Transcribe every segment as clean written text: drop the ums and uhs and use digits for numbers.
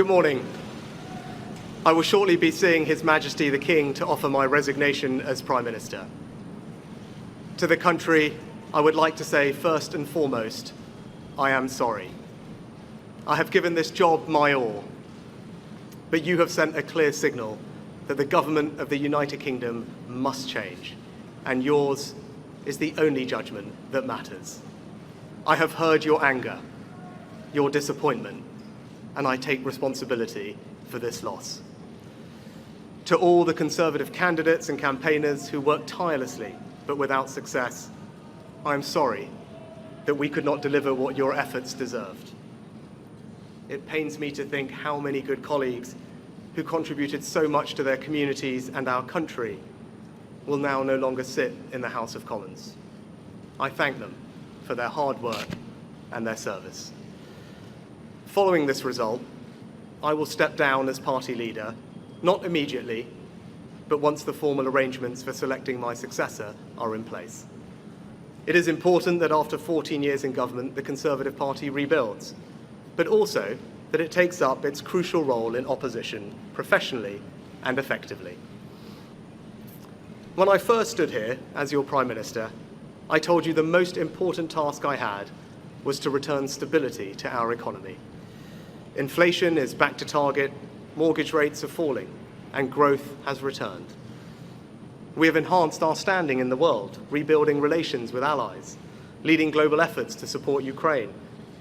Good morning. I will shortly be seeing His Majesty the King to offer my resignation as Prime Minister. To the country, I would like to say first and foremost, I am sorry. I have given this job my all, but you have sent a clear signal that the government of the United Kingdom must change, and yours is the only judgment that matters. I have heard your anger, your disappointment, and I take responsibility for this loss. To all the Conservative candidates and campaigners who worked tirelessly but without success, I am sorry that we could not deliver what your efforts deserved. It pains me to think how many good colleagues who contributed so much to their communities and our country will now no longer sit in the House of Commons. I thank them for their hard work and their service. Following this result, I will step down as party leader, not immediately, but once the formal arrangements for selecting my successor are in place. It is important that after 14 years in government, the Conservative Party rebuilds, but also that it takes up its crucial role in opposition professionally and effectively. When I first stood here as your Prime Minister, I told you the most important task I had was to return stability to our economy. Inflation is back to target, mortgage rates are falling, and growth has returned. We have enhanced our standing in the world, rebuilding relations with allies, leading global efforts to support Ukraine,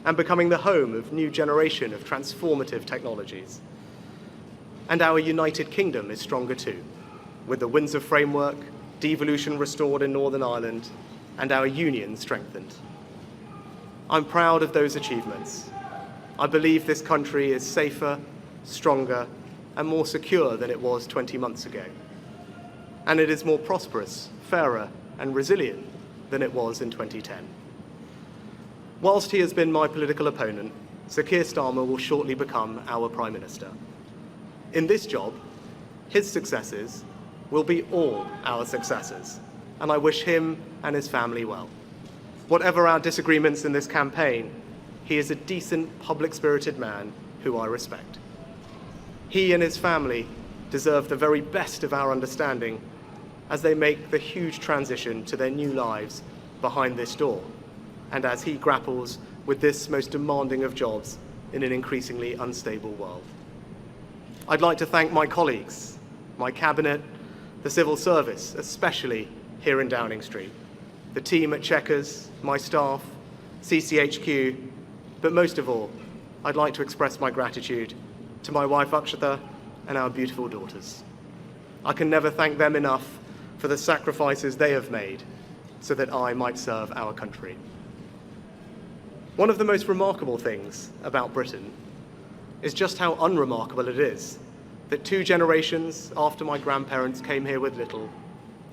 and becoming the home of a new generation of transformative technologies. And our United Kingdom is stronger too, with the Windsor Framework, devolution restored in Northern Ireland, and our union strengthened. I'm proud of those achievements. I believe this country is safer, stronger, and more secure than it was 20 months ago. And it is more prosperous, fairer, and resilient than it was in 2010. Whilst he has been my political opponent, Sir Keir Starmer will shortly become our Prime Minister. In this job, his successes will be all our successors, and I wish him and his family well. Whatever our disagreements in this campaign, he is a decent, public-spirited man who I respect. He and his family deserve the very best of our understanding as they make the huge transition to their new lives behind this door, and as he grapples with this most demanding of jobs in an increasingly unstable world. I'd like to thank my colleagues, my cabinet, the civil service, especially here in Downing Street, the team at Chequers, my staff, CCHQ, but most of all, I'd like to express my gratitude to my wife Akshata and our beautiful daughters. I can never thank them enough for the sacrifices they have made so that I might serve our country. One of the most remarkable things about Britain is just how unremarkable it is that 2 generations after my grandparents came here with little,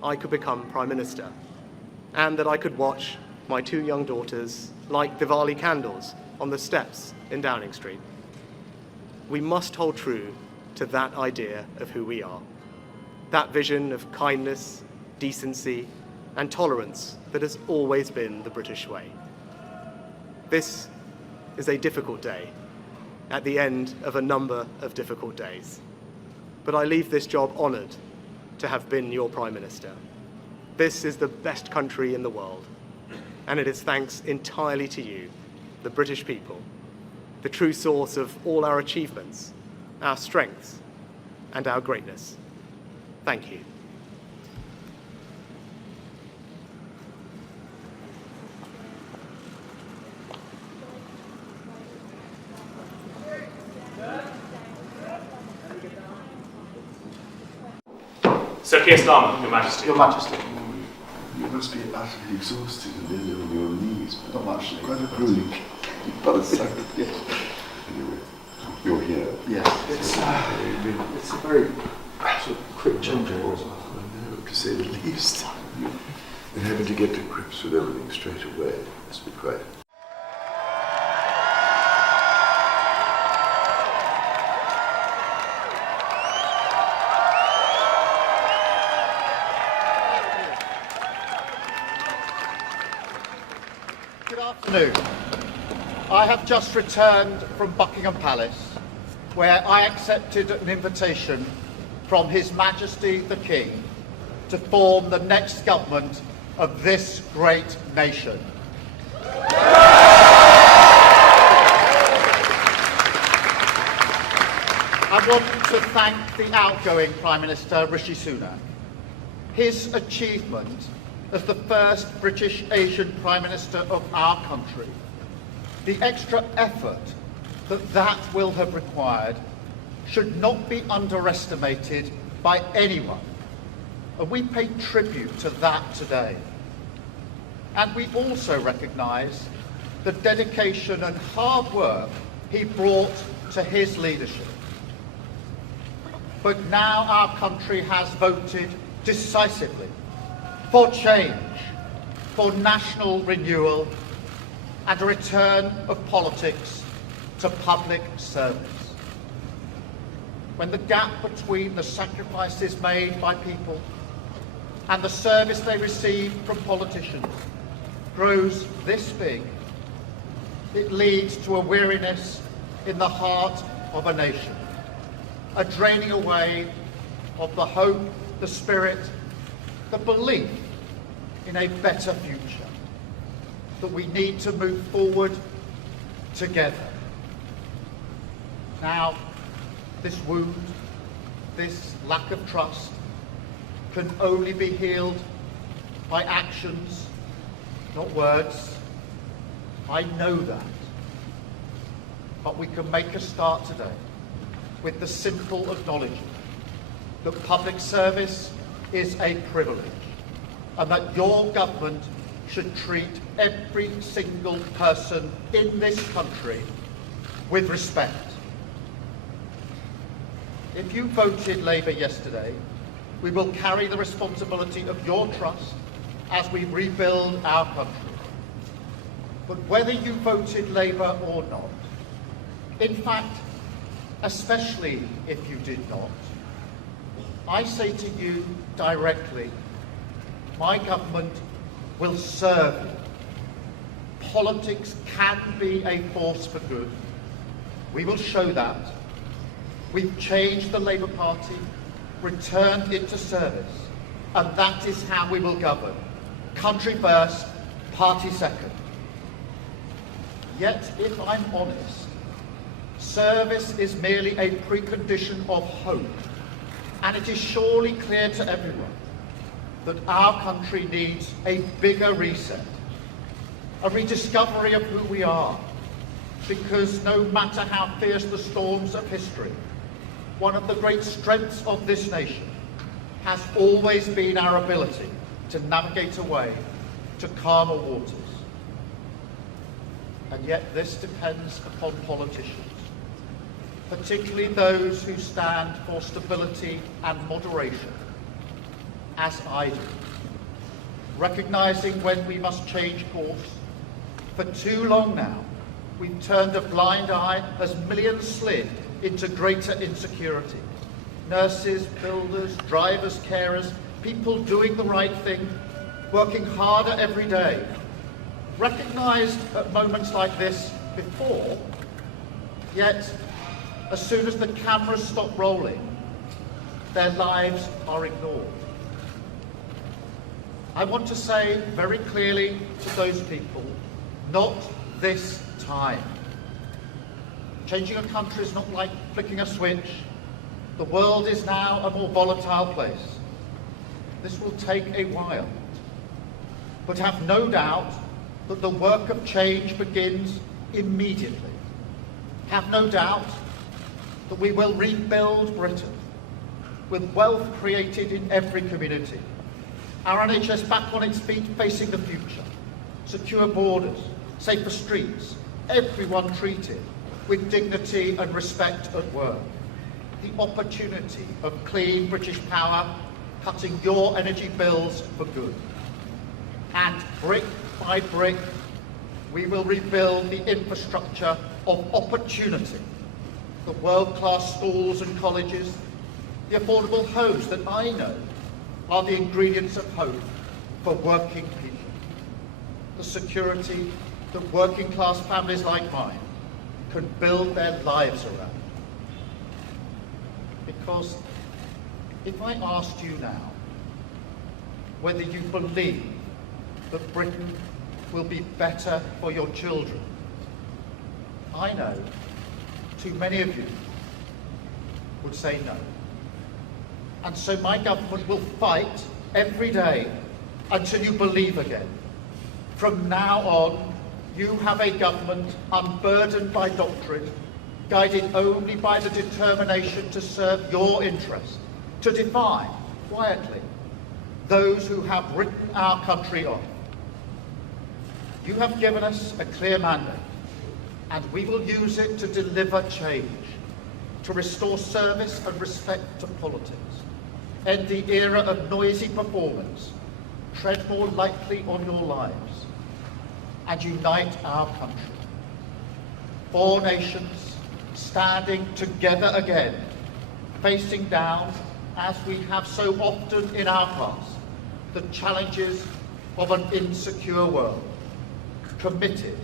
I could become Prime Minister, and that I could watch my 2 young daughters light Diwali candles on the steps in Downing Street. We must hold true to that idea of who we are, that vision of kindness, decency, and tolerance that has always been the British way. This is a difficult day, at the end of a number of difficult days. But I leave this job honoured to have been your Prime Minister. This is the best country in the world, and it is thanks entirely to you, the British people, the true source of all our achievements, our strengths, and our greatness. Thank you. Sir Keir Starmer, Your Majesty. Your Majesty. You must be utterly exhausted and nearly on your knees. Not much. Quite a grueling. Yes. Anyway, you're here. Yes. It's a very sort of quick changeover as well. I know, to say the least. And having to get to grips with everything straight away must be quite. Good afternoon. I have just returned from Buckingham Palace, where I accepted an invitation from His Majesty the King to form the next government of this great nation. I want to thank the outgoing Prime Minister, Rishi Sunak. His achievement as the first British Asian Prime Minister of our country, the extra effort that will have required, should not be underestimated by anyone. And we pay tribute to that today. And we also recognise the dedication and hard work he brought to his leadership. But now our country has voted decisively for change, for national renewal, and a return of politics to public service. When the gap between the sacrifices made by people and the service they receive from politicians grows this big, it leads to a weariness in the heart of a nation, a draining away of the hope, the spirit, the belief in a better future, that we need to move forward together. Now, this wound, this lack of trust, can only be healed by actions, not words. I know that. But we can make a start today with the simple acknowledgement that public service is a privilege and that your government should treat every single person in this country with respect. If you voted Labour yesterday, we will carry the responsibility of your trust as we rebuild our country. But whether you voted Labour or not, in fact, especially if you did not, I say to you directly, my government will serve you. Politics can be a force for good. We will show that. We've changed the Labour Party, returned it to service, and that is how we will govern. Country first, party second. Yet, if I'm honest, service is merely a precondition of hope, and it is surely clear to everyone that our country needs a bigger reset, a rediscovery of who we are, because no matter how fierce the storms of history, one of the great strengths of this nation has always been our ability to navigate a way to calmer waters. And yet this depends upon politicians, particularly those who stand for stability and moderation, as I do, recognising when we must change course. For too long now, we've turned a blind eye as millions slid into greater insecurity. Nurses, builders, drivers, carers, people doing the right thing, working harder every day, recognised at moments like this before, yet as soon as the cameras stop rolling, their lives are ignored. I want to say very clearly to those people, not this time. Changing a country is not like flicking a switch. The world is now a more volatile place. This will take a while. But have no doubt that the work of change begins immediately. Have no doubt that we will rebuild Britain with wealth created in every community. Our NHS back on its feet facing the future. Secure borders, safer streets, everyone treated with dignity and respect at work. The opportunity of clean British power cutting your energy bills for good. And brick by brick, we will rebuild the infrastructure of opportunity. The world-class schools and colleges, the affordable homes that I know are the ingredients of hope for working people. The security that working class families like mine can build their lives around. Because if I asked you now whether you believe that Britain will be better for your children, I know too many of you would say no. And so my government will fight every day until you believe again. From now on, you have a government unburdened by doctrine, guided only by the determination to serve your interest, to defy, quietly, those who have written our country off. You have given us a clear mandate, and we will use it to deliver change, to restore service and respect to politics, end the era of noisy performance, tread more lightly on your lives, and unite our country. 4 nations standing together again, facing down, as we have so often in our past, the challenges of an insecure world, committed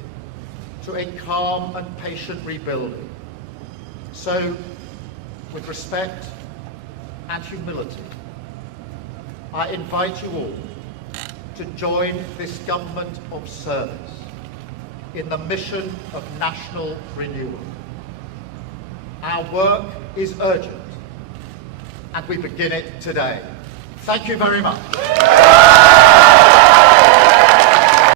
to a calm and patient rebuilding. So, with respect and humility, I invite you all to join this government of service in the mission of national renewal. Our work is urgent, and we begin it today. Thank you very much.